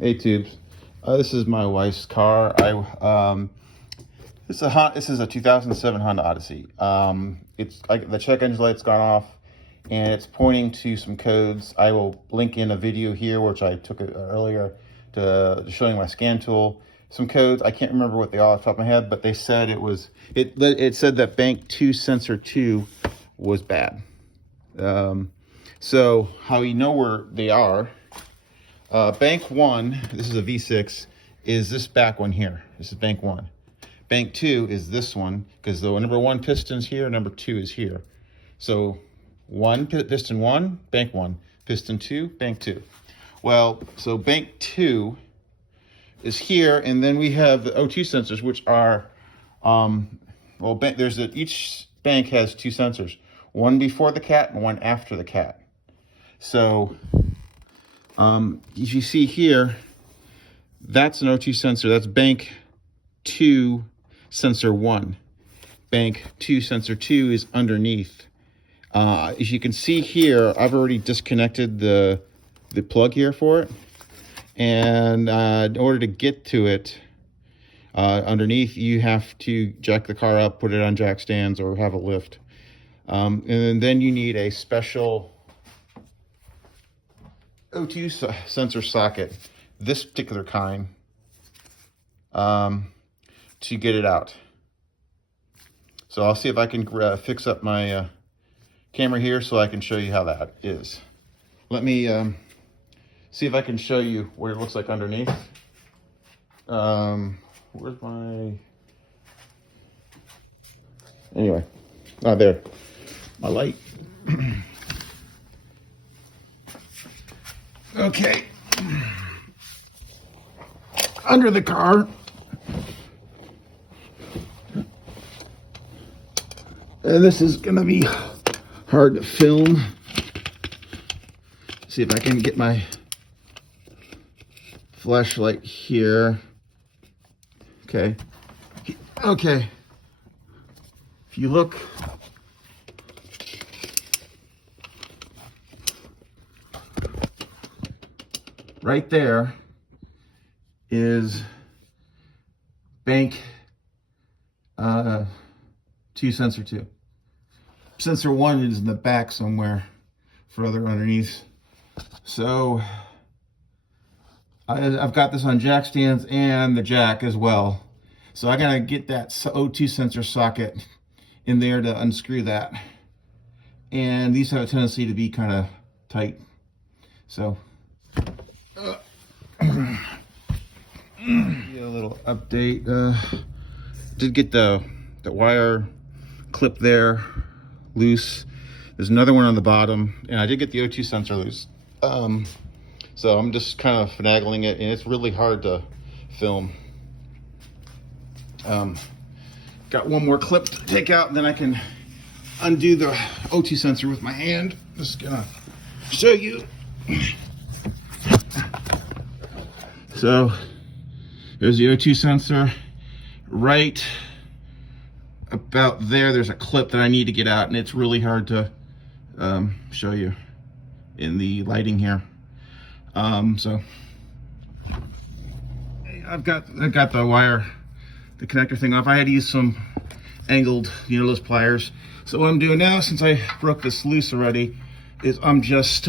Hey tubes, this is my wife's car. This is a 2007 Honda Odyssey. The check engine light's gone off, and it's pointing to some codes. I will link in a video here, which I took earlier to showing my scan tool. Some codes. I can't remember what they are off the top of my head, but they said it said that bank 2 sensor 2 was bad. So how you know where they are? Bank 1, this is a V6, is this back one here. This is bank 1. Bank 2 is this one, because the number 1 piston's here, number 2 is here. So piston 1, bank 1. Piston 2, bank 2. Well, so bank 2 is here, and then we have the O2 sensors, which are, each bank has 2 sensors. One before the cat and one after the cat. So, if you see here, that's an O2 sensor. That's bank 2 sensor 1. Bank 2 sensor 2 is underneath. As you can see here, I've already disconnected the plug here for it. And in order to get to it underneath, you have to jack the car up, put it on jack stands, or have a lift. And then you need a special O2 sensor socket, this particular kind, to get it out. So I'll see if I can fix up my camera here so I can show you how that is. Let me see if I can show you what it looks like underneath. Where's my... Anyway, there, my light. Okay, under the car, this is gonna be hard to film. See if I can get my flashlight here. Okay, if you look, right there is bank 2 sensor 2. Sensor 1 is in the back somewhere, further underneath. So I've got this on jack stands and the jack as well. So I gotta get that O2 sensor socket in there to unscrew that. And these have a tendency to be kind of tight. So a little update. Did get the wire clip there loose. There's another one on the bottom, and I did get the O2 sensor loose. So I'm just kind of finagling it, and it's really hard to film. Got one more clip to take out, and then I can undo the O2 sensor with my hand. Just gonna show you. So there's the O2 sensor. Right about there's a clip that I need to get out, and it's really hard to show you in the lighting here. So I've got the wire, the connector thing off. I had to use some angled, those pliers. So what I'm doing now, since I broke this loose already, is I'm just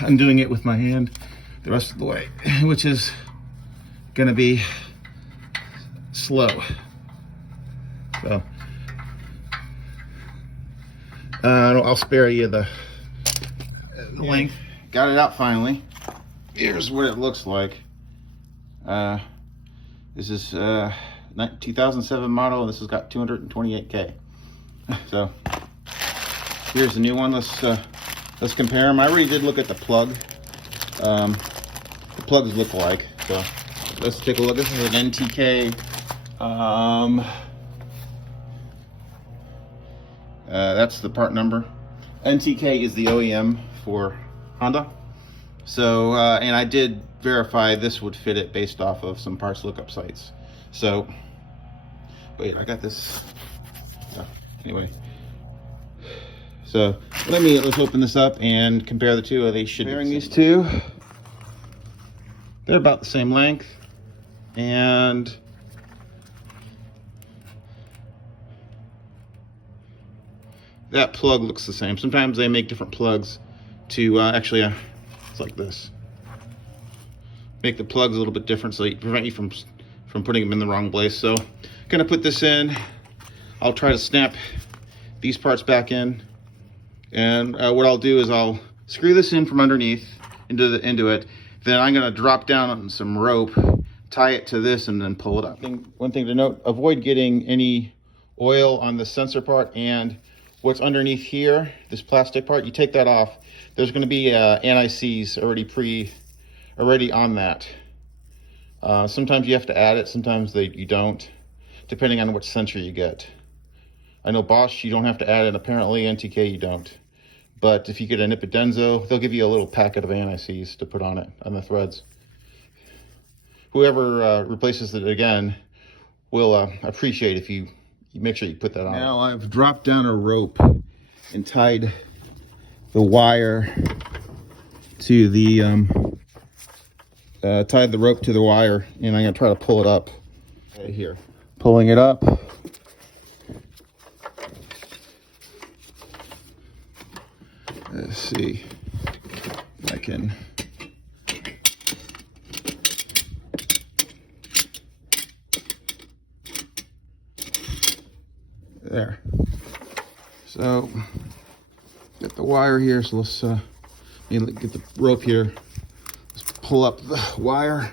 undoing it with my hand the rest of the way, which is gonna be slow. So I'll spare you the length. Got it out finally. Here's what it looks like. This is 2007 model, and this has got 228K. So here's the new one. Let's compare them. I already did look at the plug. The plugs look alike. So let's take a look. This is an NTK. That's the part number. NTK is the OEM for Honda. So, and I did verify this would fit it based off of some parts lookup sites. So, wait, I got this. Anyway, So let's open this up and compare the two. They should be comparing these two. They're about the same length, and that plug looks the same. Sometimes they make different plugs to it's like this. Make the plugs a little bit different so they prevent you from putting them in the wrong place. So I'm gonna put this in. I'll try to snap these parts back in, and what I'll do is I'll screw this in from underneath into it. Then I'm gonna drop down on some rope, tie it to this, and then pull it up. One thing to note: avoid getting any oil on the sensor part and what's underneath here, this plastic part. You take that off. There's going to be anti-seize already on that. Sometimes you have to add it, sometimes you don't, depending on which sensor you get. I know Bosch, you don't have to add it. Apparently NTK you don't. But if you get a Nipidenzo, they'll give you a little packet of anti-seize to put on it, on the threads. Whoever replaces it again will appreciate if you make sure you put that on. Now I've dropped down a rope and tied the wire to the tied the rope to the wire, and I'm gonna try to pull it up right here. Pulling it up. Let's see if I can. There. So get the wire here. So let's get the rope here. Let's pull up the wire.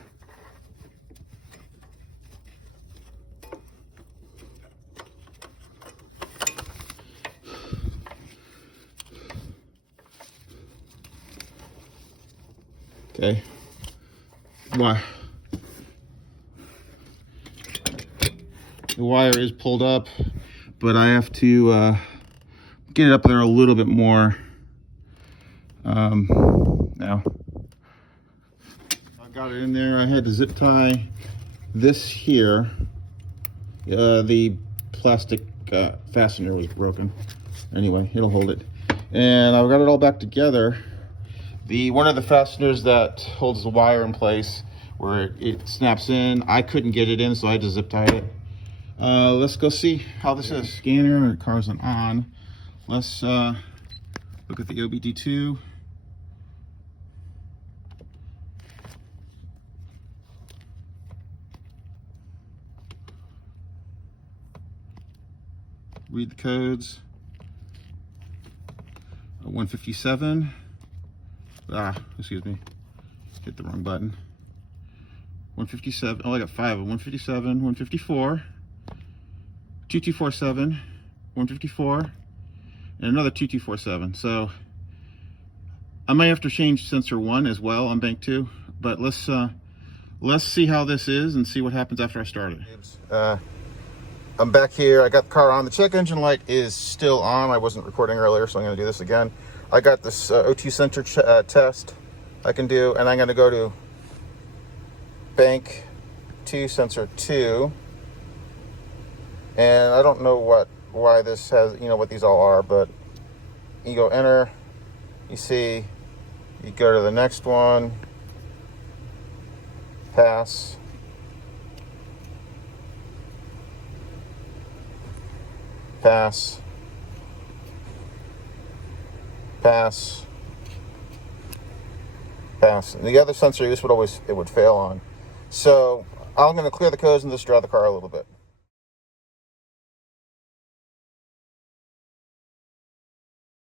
Okay. The wire is pulled up, but I have to get it up there a little bit more. Now I got it in there. I had to zip tie this here. The plastic fastener was broken. Anyway, it'll hold it. And I've got it all back together. One of the fasteners that holds the wire in place, where it snaps in, I couldn't get it in, so I had to zip tie it. Let's go see how this is. Scanner, the car's on. Let's look at the OBD2. Read the codes. 157. Excuse me. Hit the wrong button. 157. Oh, I got 5 of 157, 154, 2247, 154, and another 2247. So I might have to change sensor 1 as well on bank 2. But let's see how this is and see what happens after I start it. I'm back here. I got the car on. The check engine light is still on. I wasn't recording earlier, so I'm going to do this again. I got this O2 sensor test I can do, and I'm going to go to bank 2 sensor 2, and I don't know why this has, what these all are, but you go enter, you see, you go to the next one, pass, pass, pass, pass. And the other sensor, it would fail on. So I'm going to clear the codes and just drive the car a little bit.